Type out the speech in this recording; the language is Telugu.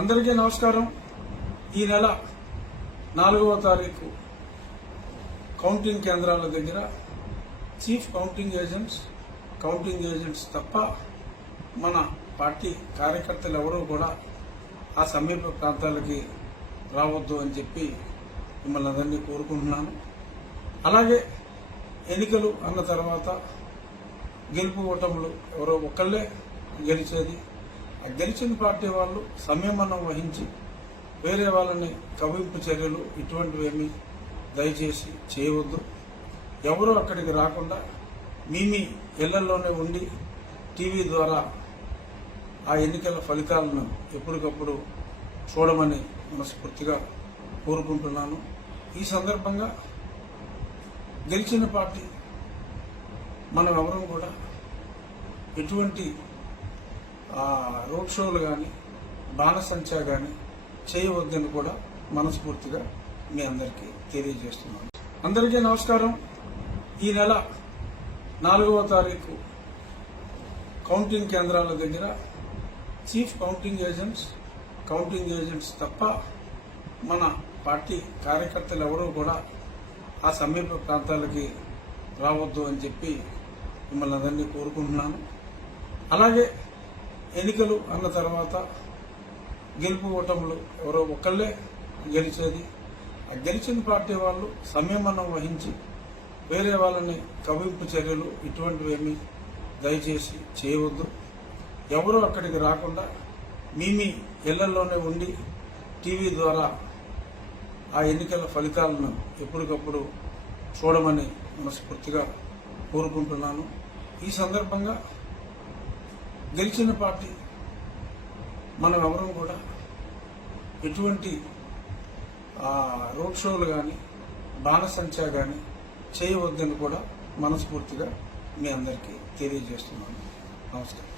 అందరికీ నమస్కారం. ఈ నెల నాలుగవ తారీఖు కౌంటింగ్ కేంద్రాల దగ్గర chief counting agents counting agents తప్ప మన పార్టీ కార్యకర్తలు ఎవరూ కూడా ఆ సమీప ప్రాంతాలకి రావద్దు అని చెప్పి మిమ్మల్ని అందరినీ కోరుకుంటున్నాను. అలాగే ఎన్నికలు అన్న తర్వాత గెలుపు ఓటములు ఎవరో ఒకళ్ళే గెలిచేది గెలిచిన పార్టీ వాళ్ళు సంయమనం వహించి వేరే వాళ్ళని కవింపు చర్యలు ఇటువంటివేమి దయచేసి చేయవద్దు. ఎవరు అక్కడికి రాకుండా మీ మీ ఇళ్ళలోనే ఉండి టీవీ ద్వారా ఆ ఎన్నికల ఫలితాలను ఎప్పటికప్పుడు చూడమని మనస్ఫూర్తిగా కోరుకుంటున్నాను. ఈ సందర్భంగా గెలిచిన పార్టీ మనం ఎవరం కూడా ఎటువంటి రోడ్ షోలు కానీ బాణసంచా కానీ చేయవద్దని కూడా మనస్ఫూర్తిగా మీ అందరికీ తెలియజేస్తున్నాను. అందరికీ నమస్కారం. ఈ నెల నాలుగవ తారీఖు కౌంటింగ్ కేంద్రాల దగ్గర chief counting agents counting agents తప్ప మన పార్టీ కార్యకర్తలు ఎవరూ కూడా ఆ సమీప ప్రాంతాలకి రావద్దు అని చెప్పి మిమ్మల్ని అందరినీ కోరుకుంటున్నాను. అలాగే ఎన్నికలు అన్న తర్వాత గెలుపు ఓటములు ఎవరో ఒకళ్ళే గెలిచేది. ఆ గెలిచిన పార్టీ వాళ్ళు సంయమనం వహించి వేరే వాళ్ళని కవింపు చర్యలు ఇటువంటివేమీ దయచేసి చేయవద్దు. ఎవరు అక్కడికి రాకుండా మీ మీ ఇళ్ళలోనే ఉండి టీవీ ద్వారా ఆ ఎన్నికల ఫలితాలను ఎప్పటికప్పుడు చూడమని మనస్ఫూర్తిగా కోరుకుంటున్నాను. ఈ సందర్భంగా గెలిచిన పార్టీ మనం ఎవరం కూడా ఎటువంటి రోడ్ షోలు కానీ బాణసంచా కానీ చేయవద్దని కూడా మనస్ఫూర్తిగా మీ అందరికీ తెలియజేస్తున్నాను. నమస్కారం.